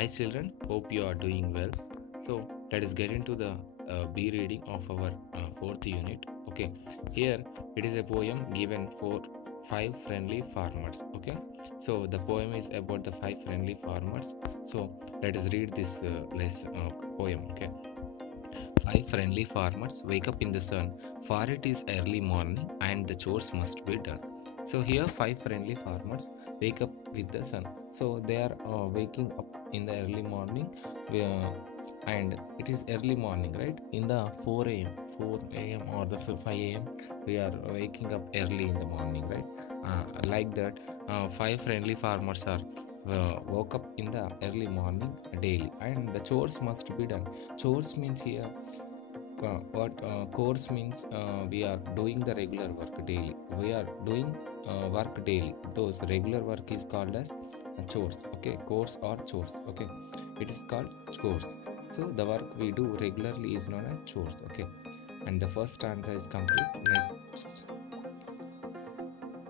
Hi children, hope you are doing well. So let us get into the B reading of our fourth unit. Okay, here it is a poem given for 5 friendly farmers. Okay, so the poem is about the 5 friendly farmers. So let us read this poem. Okay, 5 friendly farmers wake up in the sun, for it is early morning and the chores must be done. So here 5 friendly farmers wake up with the sun. So they are waking up in the early morning, and it is early morning, right? In the 4 a.m. or the 5 a.m. we are waking up early in the morning, right? Like that, 5 friendly farmers are woke up in the early morning daily, and the chores must be done. Chores means here what course means, we are doing the regular work daily. We are doing work daily. Those regular work is called as chores. Okay, course or chores. Okay, it is called chores. So the work we do regularly is known as chores. Okay, and the first stanza is complete.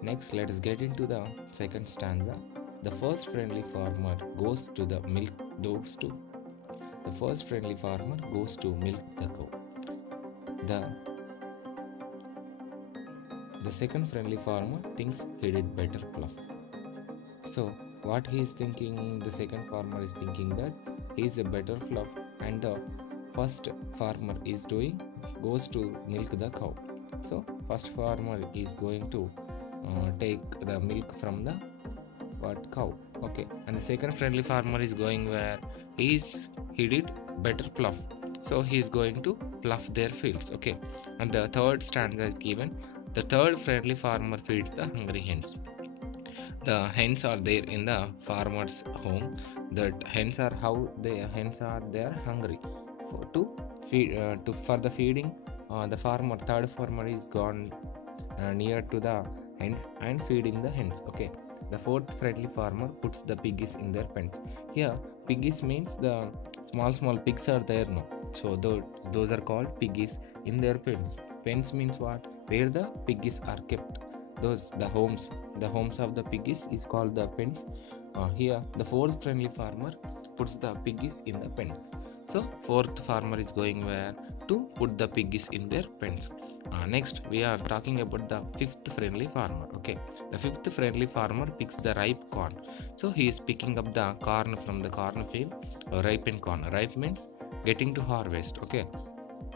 Next, let us get into the second stanza. The first friendly farmer goes to the milk goes to the first friendly farmer goes to milk the cow. The second friendly farmer thinks he did better fluff. So what he is thinking, the second farmer is thinking that he is a better fluff, and the first farmer is goes to milk the cow. So first farmer is going to take the milk from the cow. Okay, and the second friendly farmer is going where he did better fluff. So he is going to plough their fields. Okay, and the third stanza is given. The third friendly farmer feeds the hungry hens. The hens are there in the farmer's home. The hens are there hungry for the feeding. The third farmer is gone near to the hens and feeding the hens. Okay, the fourth friendly farmer puts the piggies in their pens. Here piggies means the small pigs are there now. So those are called piggies in their pens. Pens means what? Where the piggies are kept. The homes of the piggies is called the pens. Here the fourth friendly farmer puts the piggies in the pens. So fourth farmer is going where to put the piggies in their pens. Next we are talking about the fifth friendly farmer. Okay, the fifth friendly farmer picks the ripe corn. So he is picking up the corn from the cornfield. Ripened corn. Ripe means getting to harvest. Okay,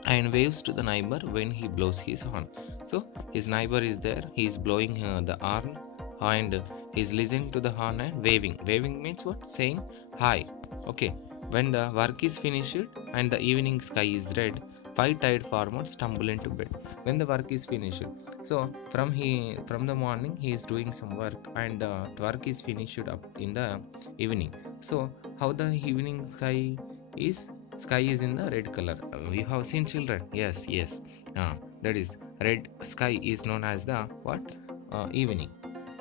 and waves to the neighbor when he blows his horn. So his neighbor is there, he is blowing the horn, and he is listening to the horn and waving. Waving means what? Saying hi. Okay, when the work is finished and the evening sky is red, 5 tired farmers stumble into bed. When the work is finished, so from the morning he is doing some work, and the work is finished up in the evening. So how the evening sky is? Sky is in the red color. You have seen, children? Yes. That is, red sky is known as the what? Evening.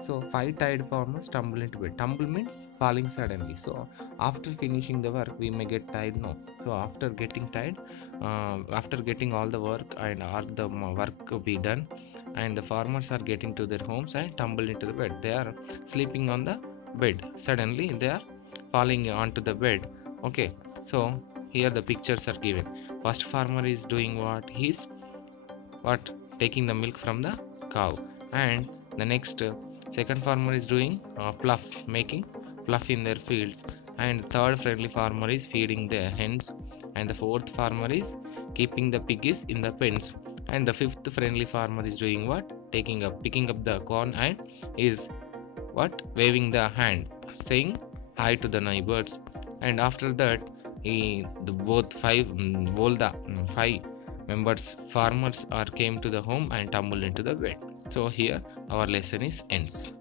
So 5 tired farmers stumble into bed. Tumble means falling suddenly. So after finishing the work we may get tired. No, so after getting tired, after getting all the work and all the work be done, and the farmers are getting to their homes and tumble into the bed. They are sleeping on the bed. Suddenly they are falling onto the bed. Okay, so here the pictures are given. First farmer is doing what? He's taking the milk from the cow, and the next second farmer is doing making fluff in their fields, and third friendly farmer is feeding the hens, and the fourth farmer is keeping the piggies in the pens, and the fifth friendly farmer is doing what? Picking up the corn, and is waving the hand, saying hi to the neighbors. And after that all the 5 members farmers came to the home and tumbled into the bed. So here our lesson is ends.